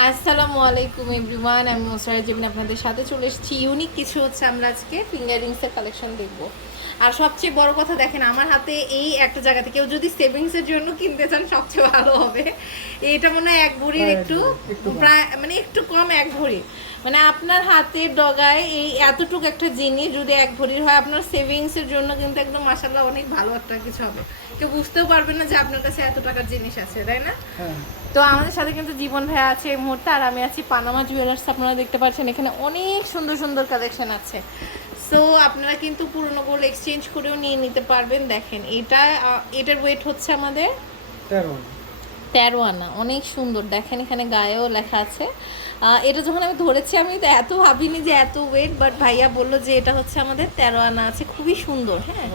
আসসালামু আলাইকুম এভরিওয়ান, আমি মোসারা জীবন, আপনাদের সাথে চলে এসেছি। ইউনিক কিছু হচ্ছে আমরা আজকে ফিঙ্গার রিংসের কালেকশন দেখব। আর সবচেয়ে বড় কথা দেখেন আমার হাতে এই একটা জায়গা থেকে কেউ যদি সেভিংসের জন্য কিনতে চান সবচেয়ে ভালো হবে। এটা মনে হয় এক ভরির একটু একটু। প্রায় মানে একটু কম এক ভরি। মানে আপনার হাতের ডগায় এই এতটুকু একটা জিনিস যদি এক ভরির হয় আপনার সেভিংসের জন্য কিন্তু একদম মাসাল্লাহ অনেক ভালো একটা কিছু হবে। কেউ বুঝতেও পারবে না যে আপনার কাছে এত টাকার জিনিস আছে তাই না? হ্যাঁ। তো আমাদের সাথে কিন্তু জীবন ভাইয়া আছে এই মুহূর্তে আর আমি আছি পানামা জুয়েলার্স আপনারা দেখতে পাচ্ছেন এখানে অনেক সুন্দর সুন্দর কালেকশন আছে। সো আপনারা কিন্তু পুরনো গোল্ড এক্সচেঞ্জ করেও নিয়ে নিতে পারবেন দেখেন। এটা এটার ওয়েট হচ্ছে আমাদের তেরো। তেরো আনা অনেক সুন্দর। দেখেন এখানে গায়েও লেখা আছে। এটা যখন আমি ধরেছি আমি তো এত ভাবিনি যে এত ওয়েট বাট ভাইয়া বলল যে এটা হচ্ছে আমাদের তেরো আনা আছে। খুবই সুন্দর হ্যাঁ?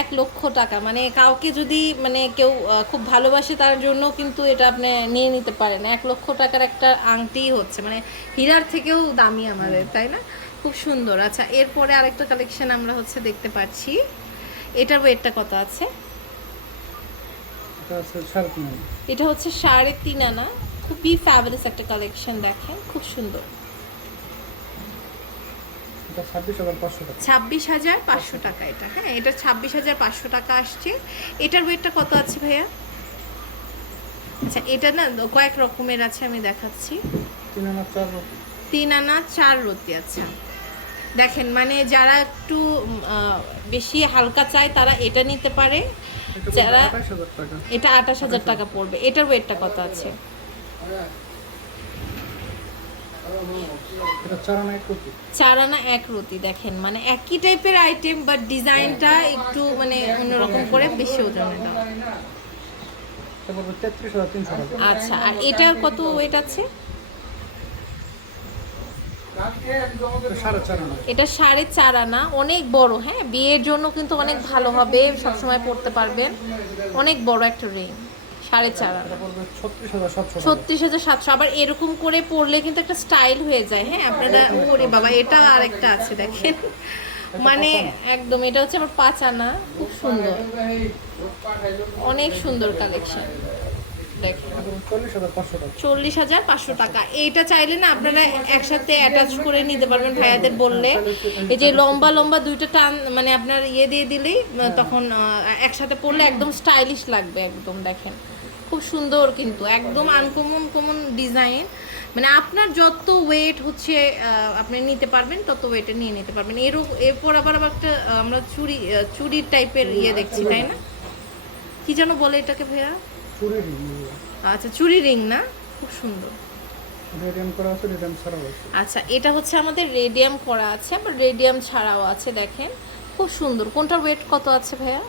এক লক্ষ টাকা। মানে কাউকে যদি মানে কেউ খুব ভালোবাসে তার জন্য কিন্তু এটা আপনি নিয়ে নিতে পারেন। এক লক্ষ টাকার একটা আংটি হচ্ছে। মানে হীরার থেকেও দামি আমাদের তাই না? খুব সুন্দর। আচ্ছা এরপরে আরেকটা কালেকশন আমরা হচ্ছে দেখতে পাচ্ছি। এটার ওয়েটটা কত আছে? এটা হচ্ছে সাড়ে তিন আনা। খুবই ফ্যাবুলাস একটা কালেকশন দেখেন খুব সুন্দর। ছাব্বিশ হাজার পাঁচশো টাকা। এটা। হ্যাঁ এটা ছাব্বিশ হাজার পাঁচশো টাকা আসছে। এটার ওয়েটটা কত আছে ভাইয়া? আচ্ছা এটা না কয়েক রকমের আছে আমি দেখাচ্ছি। তিন আনা চার রকম। তিন আনা চার রতি আচ্ছা। দেখেন মানে যারা একটু বেশি হালকা চায় তারা এটা নিতে পারে। যারা- এটা আঠাশ হাজার টাকা পড়বে। এটার ওয়েটটা কত আছে? এটা চার আনা এক রতি দেখেন। মানে একই টাইপের আইটেম বাট ডিজাইনটা একটু মানে অন্যরকম করে বেশি ওজনের দাম। আচ্ছা আর এটার কত ওয়েট আছে? এটা সাড়ে চার আনা, অনেক বড় হ্যাঁ? বিয়ের জন্য কিন্তু অনেক ভালো হবে, সবসময় পড়তে পারবেন। অনেক বড় একটা রিং সাড়ে চার আনা। ছত্রিশ হাজার সাতশো, আবার এরকম করে পড়লে কিন্তু একটা স্টাইল হয়ে যায় হ্যাঁ? আপনারা, ওরে বাবা, এটা আর একটা আছে, দেখেন। মানে একদম, এটা হচ্ছে আমার পাঁচ আনা, খুব সুন্দর। অনেক সুন্দর কালেকশন চল্লিশ হাজার পাঁচশো টাকা। এইটা চাইলে না আপনারা একসাথে অ্যাটাচ করে নিতে পারবেন ভাইয়াদের বললে। এই যে লম্বা লম্বা দুইটা টান মানে আপনার ইয়ে দিয়ে দিলেই তখন একসাথে পরলে একদম স্টাইলিশ লাগবে একদম দেখেন। খুব সুন্দর কিন্তু একদম আনকমন কমন ডিজাইন মানে আপনার যত ওয়েট হচ্ছে আপনি নিতে পারবেন তত ওয়েটে নিয়ে নিতে পারবেন। এর এরপর আবার আবার একটা আমরা চুড়ি আহ, চুড়ির টাইপের ইয়ে দেখছি তাই না? কি যেন বলে এটাকে ভাইয়া? চুরি আচ্ছা চুড়ি রিং না? খুব সুন্দর। রেডিয়াম করা আছে রেডিয়াম ছাড়াও আছে। আচ্ছা এটা হচ্ছে আমাদের রেডিয়াম করা আছে আবার রেডিয়াম ছাড়াও আছে দেখেন। খুব সুন্দর। কোনটার ওয়েট কত আছে ভাইয়া?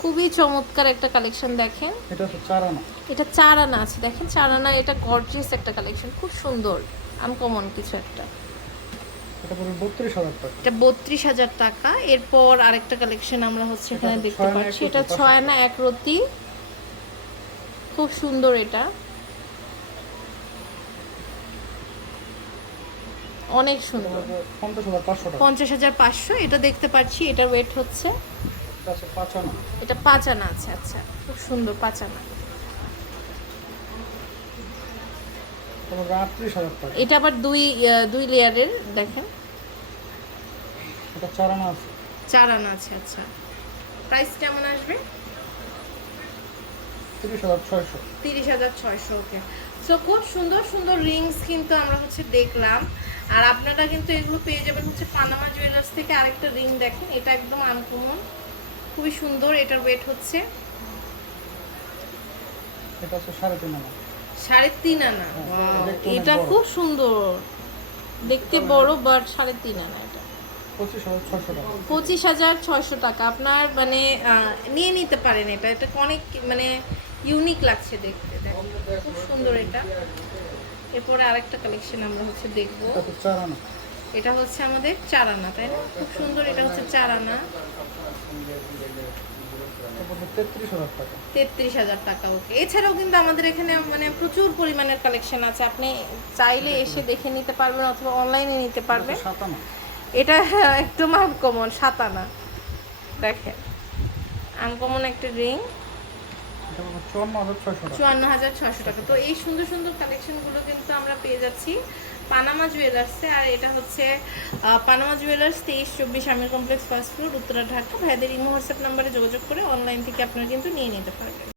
খুবই চমৎকার একটা কালেকশন দেখেন। এটা হচ্ছে চার আনা এটা চার আনা আছে দেখেন। চার আনা এটা গর্জিয়াস একটা কালেকশন। খুব সুন্দর। আনকমন কিছু একটা। এটা বত্রিশ হাজার টাকা। এরপর আরেকটা কালেকশন আমরা হচ্ছে এখানে দেখতে পাচ্ছি। এটা ছয় আনা এক রতি। খুব সুন্দর এটা। অনেক সুন্দর। পঞ্চাশ হাজার পাঁচশো এটা দেখতে পাচ্ছি এটার ওয়েট হচ্ছে। এটা আনা এটা পাঁচ আনা আছে আচ্ছা খুব সুন্দর পাঁচ আনা এটা এটা আবার দুই দুই লেয়ারের দেখেন। এটা চার আনা আছে। চার আনা আছে আচ্ছা। প্রাইস কেমন আসবে? তিরিশ হাজার ছয়শো। তিরিশ হাজার ছয়শো ওকে সো খুব সুন্দর সুন্দর রিংস কিন্তু আমরা হচ্ছে দেখলাম। আর আপনারা কিন্তু এগুলো পেয়ে যাবেন হচ্ছে পানামা জুয়েলার্স থেকে আরেকটা রিং দেখেন। এটা একদম আনকমন খুবই সুন্দর এটার ওয়েট হচ্ছে। এটা হচ্ছে সাড়ে তিন আনা। সাড়ে তিন আনা হ্যাঁ, এটা খুব সুন্দর। দেখতে বড় বাট সাড়ে তিন আনা এটা। পঁচিশ হাজার ছয়শো টাকা। আপনার মানে নিয়ে নিতে পারেন এটা। এটা অনেক মানে ইউনিক লাগছে দেখতে দেখুন। খুব সুন্দর এটা। এরপরে আরেকটা কালেকশন আমরা হচ্ছে দেখব। এটা হচ্ছে আমাদের চার আনা তাই না? খুব সুন্দর এটা হচ্ছে চার আনা তেত্রিশ হাজার টাকা। ওকে। এছাড়াও কিন্তু আমাদের এখানে মানে প্রচুর পরিমাণের কালেকশন আছে। আপনি চাইলে এসে দেখে নিতে পারবেন অথবা অনলাইনে নিতে পারবেন। এটা একদম আনকমন সাত আনা দেখেন। আনকমন একটা রিং চুয়ান্ন হাজার ছশো টাকা। তো এই সুন্দর সুন্দর কালেকশনগুলো কিন্তু আমরা পেয়ে যাচ্ছি পানামা জুয়েলার্সে আর এটা হচ্ছে পানামা জুয়েলার্স তেইশ চব্বিশ Amir complex first floor, Uttara Dhaka. ভাইদের ইমো হোয়াটসঅ্যাপ নাম্বারে যোগাযোগ করে অনলাইন থেকে আপনারা কিন্তু নিয়ে নিতে পারবেন।